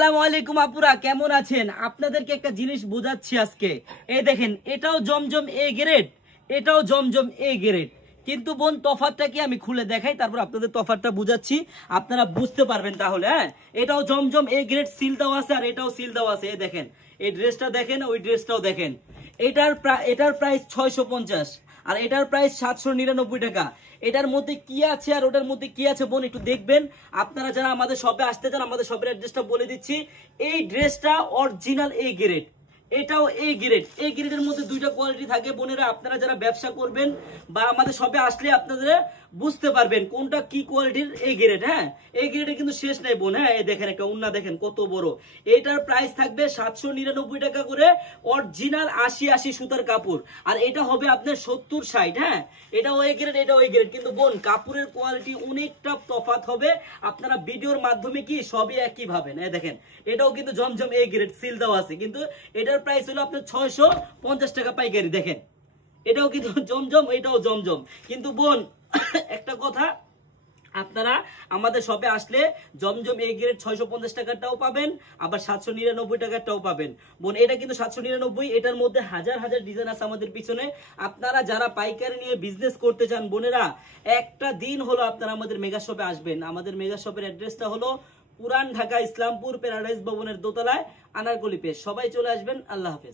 আসসালামু আলাইকুম আপুরা, কেমন আছেন? আপনাদেরকে একটা জিনিস বোঝাচ্ছি আজকে। এই দেখেন, এটাও জমজম এ গ্রেড, এটাও জমজম এ গ্রেড। কিন্তু বোন, তফাৎটা কি আমি খুলে দেখাই, তারপর আপনাদের তফাৎটা বুঝাচ্ছি, আপনারা বুঝতে পারবেন তাহলে। হ্যাঁ, এটাও জমজম এ গ্রেড, সিল দেওয়া আছে, আর এটাও সিল দেওয়া আছে। এই দেখেন, এই ড্রেসটা দেখেন, ওই ড্রেসটাও দেখেন। এটার প্রাইস 650, আর এটার প্রাইস 799 টাকা। এটার মধ্যে কি আছে আর ওটার মধ্যে কি আছে বোন একটু দেখবেন। আপনারা যারা আমাদের শপে আসতে চান, আমাদের শপের অ্যাড্রেসটা বলে দিচ্ছি। এই ড্রেসটা অরিজিনাল এ গ্রেড, এটাও এ গ্রেড। এ গ্রেডের মধ্যে দুইটা কোয়ালিটি থাকে বোনেরা। আপনারা যারা ব্যবসা করবেন বা আমাদের শপে আসলে আপনাদের বুঝতে পারবেন কোনটা কি কোয়ালিটির এ গ্রেড। হ্যাঁ, এই গ্রেডে কিন্তু শেষ নাই বোন। হ্যাঁ, এই দেখেন, একটা উন্না দেখেন কত বড়। এটার প্রাইস থাকবে 799 টাকা করে, অরিজিনাল 80 সুতার কাপড়। আর এটা হবে আপনার 70-60। হ্যাঁ, এটা ওই গ্রেড, এটা ওই গ্রেড, কিন্তু বোন কাপড়ের কোয়ালিটি অনেকটা তফাৎ হবে। আপনারা ভিডিওর মাধ্যমে কি সবই একই ভাবেন। এই দেখেন, এটাও কিন্তু জমজম এ গ্রেড, সিল দেওয়া আছে, কিন্তু এটার প্রাইস হলো আপনার 650 টাকা পাইকারি। দেখেন, এটাও কিন্তু জমজম, এটাও জমজম। কিন্তু বোন একটা কথা, আপনারা আমাদের শপে আসলে জমজম এ গ্রেড 650 টাকাটাও পাবেন, আবার 799 টাকাটাও পাবেন বোন। এটা কিন্তু 799, এটার মধ্যে হাজার হাজার ডিজাইন আছে আমাদের পিছনে। আপনারা যারা পাইকারি নিয়ে বিজনেস করতে চান বোনেরা, একটা দিন হলো আপনারা আমাদের মেগা শপে আসবেন। আমাদের মেগা শপের অ্যাড্রেসটা হলো পুরান ঢাকা ইসলামপুর প্যারাডাইস ভবনের দোতলায়, আনারকলি পেজ। সবাই চলে আসবেন। আল্লাহ হাফেজ।